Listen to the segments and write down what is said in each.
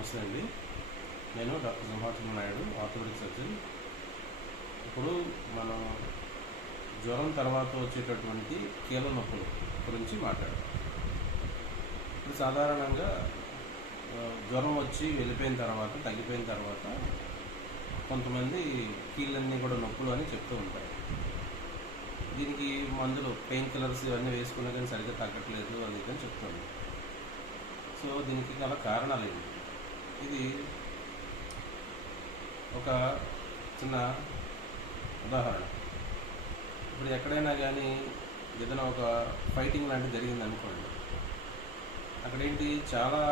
నమస్తే అండి. నేను doctor Simhachalam Naidu orthopaedic surgeon. ఇప్పుడు మనం జ్వరం తర్వాత వచ్చేటటువంటి కీల నొప్పులు గురించి మాట్లాడదాం. ఇప్పుడు సాధారణంగా జ్వరం వచ్చి వెళ్ళిపోయిన తర్వాత తగ్గిపోయిన తర్వాత కొంతమంది కీళ్ళన్నీ కూడా నొప్పులు అని చెప్తూ ఉంటారు. దీనికి మందులు పెయిన్ కిల్లర్స్ ఇవన్నీ వేసుకున్నా కానీ సరిగ్గా తగ్గట్లేదు అది ఇది అని చెప్తుంది సో దీనికి గల కారణాలు ఏంటి? ఇది ఒక చిన్న ఉదాహరణ. ఇప్పుడు ఎక్కడైనా కానీ ఏదైనా ఒక ఫైటింగ్ లాంటిది జరిగింది అనుకోండి అక్కడేంటి చాలా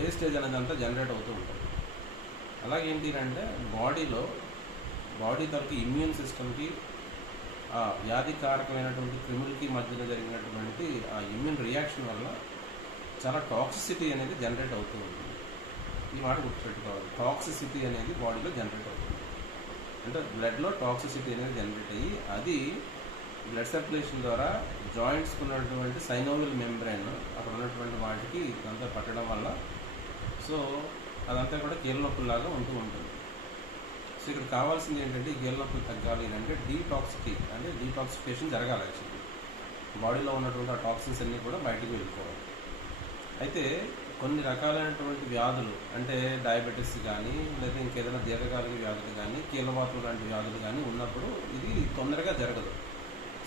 ఏ స్టేజ్ అనేది అంతా జనరేట్ అవుతూ ఉంటుంది. అలాగేంటి అంటే బాడీలో బాడీ తరపు ఇమ్యూన్ సిస్టమ్కి ఆ వ్యాధికారకమైనటువంటి క్రిములకి మధ్యలో జరిగినటువంటి ఆ ఇమ్యూన్ రియాక్షన్ వల్ల చాలా టాక్సిసిటీ అనేది జనరేట్ అవుతూ ఉంటుంది. ఈ మాట గుర్తుపెట్టుకోవాలి. టాక్సిసిటీ అనేది బాడీలో జనరేట్ అవుతుంది. అంటే బ్లడ్లో టాక్సిసిటీ అనేది జనరేట్ అయ్యి అది బ్లడ్ సర్క్యులేషన్ ద్వారా జాయింట్స్ ఉన్నటువంటి సైనోవిల్ మెంబ్రైన్ అక్కడ ఉన్నటువంటి వాటికి ఇదంతా పట్టడం వల్ల సో అదంతా కూడా కీళ్ళనొప్పులాగా ఉంటూ ఉంటుంది. సో ఇక్కడ కావాల్సింది ఏంటంటే కీళ్ళనొప్పులు నొప్పులు తగ్గాలి అంటే డీటాక్సిటీ అంటే డీటాక్సిఫికేషన్ జరగాలి యాక్చువల్లీ బాడీలో ఉన్నటువంటి ఆ టాక్సిన్స్ అన్నీ కూడా బయటకు వెళ్ళిపోవాలి. అయితే కొన్ని రకాలైనటువంటి వ్యాధులు అంటే డయాబెటీస్ కానీ లేదా ఇంకేదైనా దీర్ఘకాలిక వ్యాధులు కానీ కీలవాతులు లాంటి వ్యాధులు కానీ ఉన్నప్పుడు ఇది తొందరగా జరగదు.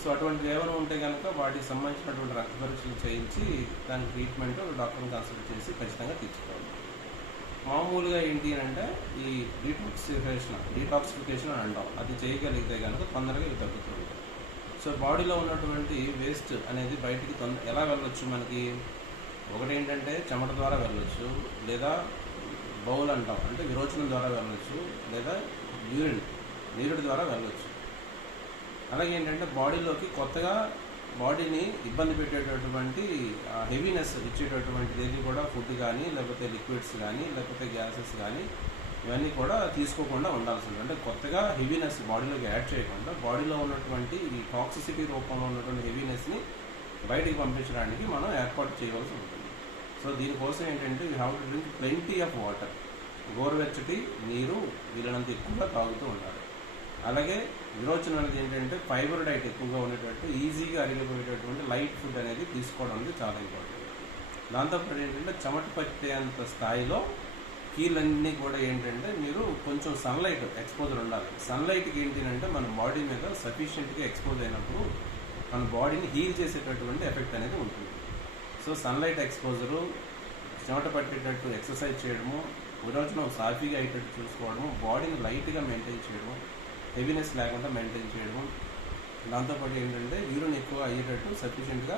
సో అటువంటి ఏమైనా ఉంటే కనుక వాటికి సంబంధించినటువంటి రక్త పరీక్షలు చేయించి దాని ట్రీట్మెంట్ డాక్టర్ని కన్సల్ట్ చేసి ఖచ్చితంగా తీర్చుకోవాలి. మామూలుగా ఏంటి అంటే ఈ డీటాక్సిఫికేషన్ డీటాక్సిఫికేషన్ అని అంటాం. అది చేయగలిగితే కనుక తొందరగా ఇవి తగ్గుతుంది. సో బాడీలో ఉన్నటువంటి వేస్ట్ అనేది బయటికి తొందర ఎలా వెళ్ళొచ్చు మనకి? ఒకటి ఏంటంటే చెమట ద్వారా వెళ్ళొచ్చు లేదా బౌల్ అంటాం అంటే విరోచనం ద్వారా వెళ్ళొచ్చు లేదా యూరిన్ నీరుడి ద్వారా వెళ్ళొచ్చు. అలాగే ఏంటంటే బాడీలోకి కొత్తగా బాడీని ఇబ్బంది పెట్టేటటువంటి హెవీనెస్ ఇచ్చేటటువంటి ఏది కూడా ఫుడ్ కానీ లేకపోతే లిక్విడ్స్ కానీ లేకపోతే గ్యాసెస్ కానీ ఇవన్నీ కూడా తీసుకోకుండా ఉండాల్సింది. అంటే కొత్తగా హెవీనెస్ బాడీలోకి యాడ్ చేయకుండా బాడీలో ఉన్నటువంటి ఈ టాక్సిసిటీ రూపంలో ఉన్నటువంటి హెవీనెస్ని బయటికి పంపించడానికి మనం ఏర్పాటు చేయవలసి ఉంటుంది. సో దీనికోసం ఏంటంటే you have to drink plenty of water గోరువెచ్చటి నీరు వీలైనంత ఎక్కువగా తాగుతూ ఉండాలి. అలాగే విరోచనాలకి ఏంటంటే ఫైబర్ డైట్ ఎక్కువగా ఉండేటట్టు ఈజీగా అరిగిపోయేటటువంటి లైట్ ఫుడ్ అనేది తీసుకోవడం అనేది చాలా ఇంపార్టెంట్ దాంతోపాటు ఏంటంటే చెమట పట్టేంత స్థాయిలో కీళ్ళన్నీ కూడా ఏంటంటే మీరు కొంచెం సన్లైట్ ఎక్స్పోజర్ ఉండాలి. సన్లైట్కి ఏంటి అంటే మన బాడీ మీద సఫిషియెంట్గా ఎక్స్పోజ్ అయినప్పుడు మన బాడీని హీల్ చేసేటటువంటి ఎఫెక్ట్ అనేది ఉంటుంది. సో సన్లైట్ ఎక్స్పోజరు చెమట పట్టేటట్టు ఎక్సర్సైజ్ చేయడము విరోచనం సాఫీగా అయ్యేటట్టు చూసుకోవడము బాడీని లైట్గా మెయింటైన్ చేయడము హెవీనెస్ లేకుండా మెయింటైన్ చేయడము. దాంతోపాటు ఏంటంటే యూరిన్ ఎక్కువ అయ్యేటట్టు సఫిషియెంట్గా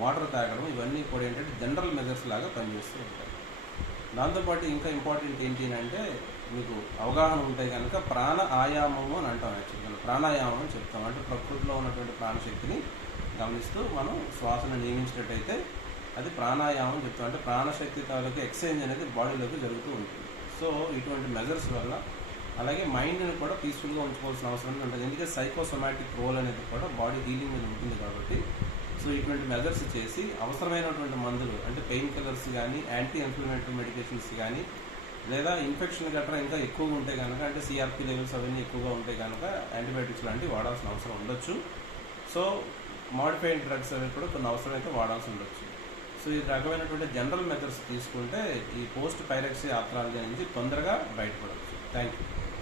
వాటర్ తాగడం ఇవన్నీ కూడా ఏంటంటే జనరల్ మెజర్స్ లాగా పనిచేస్తూ ఉంటాయి. దాంతోపాటు ఇంకా ఇంపార్టెంట్ ఏంటి అంటే మీకు అవగాహన ఉంటే కనుక ప్రాణ ఆయామము అని అంటాం యాక్చువల్గా ప్రాణాయామం అని చెప్తాం. అంటే ప్రకృతిలో ఉన్నటువంటి ప్రాణశక్తిని గమనిస్తూ మనం శ్వాసను నియమించినట్టయితే అది ప్రాణాయామం చెప్తాం. అంటే ప్రాణశక్తి తాలూకు ఎక్స్చేంజ్ అనేది బాడీలోకి జరుగుతూ ఉంటుంది. సో ఇటువంటి మెజర్స్ వల్ల అలాగే మైండ్ని కూడా పీస్ఫుల్గా ఉంచుకోవాల్సిన అవసరం ఉంటుంది ఎందుకంటే సైకోసొమాటిక్ రోల్ అనేది కూడా బాడీ హీలింగ్ మీద ఉంటుంది కాబట్టి సో ఇటువంటి మెజర్స్ చేసి అవసరమైనటువంటి మందులు అంటే పెయిన్ కిల్లర్స్ కానీ యాంటీ ఇన్ఫ్లమేటరీ మెడికేషన్స్ కానీ లేదా ఇన్ఫెక్షన్ గట్రా ఇంకా ఎక్కువగా ఉంటే కనుక అంటే సిఆర్పి లెవెల్స్ అవన్నీ ఎక్కువగా ఉంటే కనుక యాంటీబయాటిక్స్ లాంటివి వాడాల్సిన అవసరం ఉండొచ్చు. సో మాడిఫైడ్ డ్రగ్స్ అవి కూడా కొన్ని అవసరమైతే వాడాల్సి ఉండొచ్చు. సో ఈ రకమైనటువంటి జనరల్ మెథడ్స్ తీసుకుంటే ఈ పోస్ట్ పైరక్సీ ఆత్రాలజీ నుంచి తొందరగా బయటపడవచ్చు థ్యాంక్ యూ